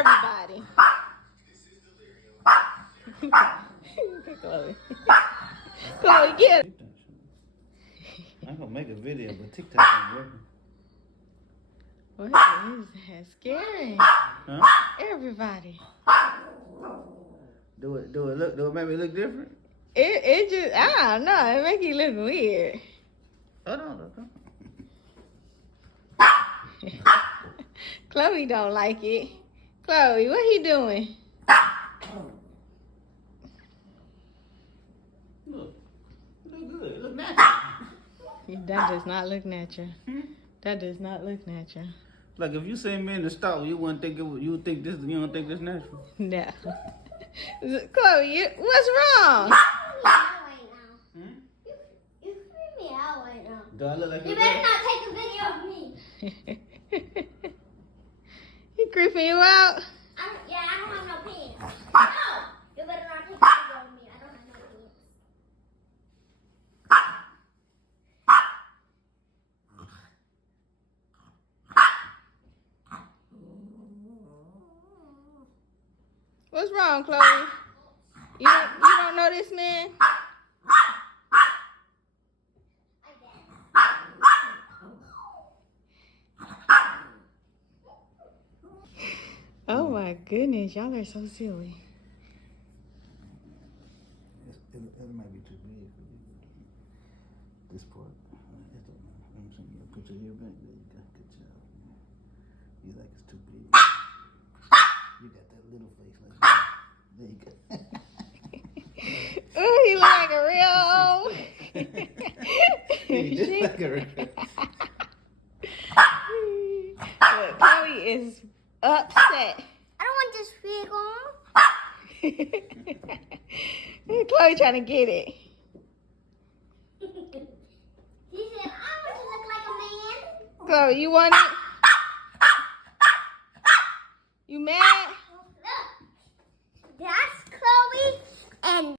everybody. Chloe. Chloe, get it. I'm gonna make a video, but TikTok ain't working. What is that scary? Huh? Everybody. Do it make me look different? It just, I don't know, it make you look weird. Hold on. Chloe don't like it. Chloe, what he doing? Look good, look natural. That does not look natural. That does not look natural. Like if you see me in the store, you wouldn't think you would think this. You don't think this natural? No. Chloe, what's wrong? You freak me out right now. Do I look like You better not take a video of me. He creeping you out? I don't have no pants. No! You better not take a video of me. I don't have no pants. What's wrong, Chloe? You don't know this man? Oh my goodness, y'all are so silly. It might be too big for you. This part. I'm showing you a picture of your back. There you go. Good job. You like it's too big. You got that little face like that. There you go. Ooh, he look like a real You just like a real. Look, Chloe is upset. I don't want this wig on. Chloe trying to get it. He said, I want to look like a man. Chloe, you want it?